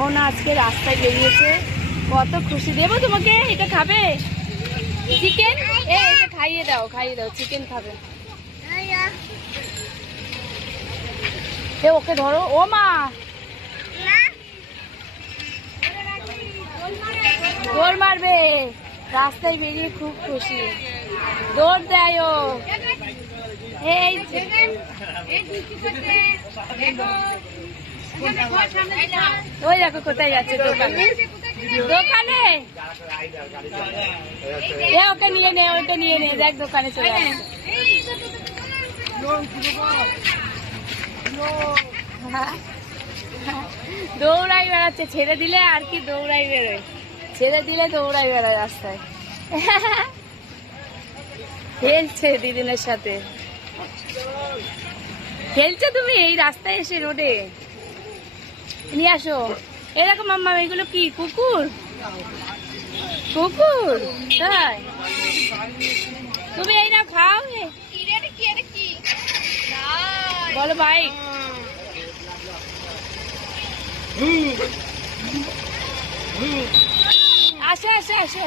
তখন আজকে রাস্তায় বেরিয়েছে কত খুশি দেবো তোমাকে এটা খাবে চিকেন এ এটা খাইয়ে দাও খাইয়ে দাও চিকেন খাবে এ ওকে ধরো ও মা দৌড় মারবে রাস্তায় বেরিয়ে খুব খুশি দৌড় দেয় ও এই। ওই দেখো কোথায় যাচ্ছে দোকানে। দোকানে? নিয়ে নে নিয়ে দেখ দোকানে দৌড়াই বেড়াচ্ছে, ছেড়ে দিলে আর কি দৌড়াই বেরোয়। ছেড়ে দিলে দৌড়াই বেড়ায় রাস্তায়। খেলছে দিদিনের সাথে। খেলছো তুমি এই রাস্তায় এসে রোডে? নিয়ে আসো। এরকম মাম্মা, এগুলো কি, কুকুর? কুকুর? তাই? তুমি এই না খাও বলো ভাই। আসো আসো আসো।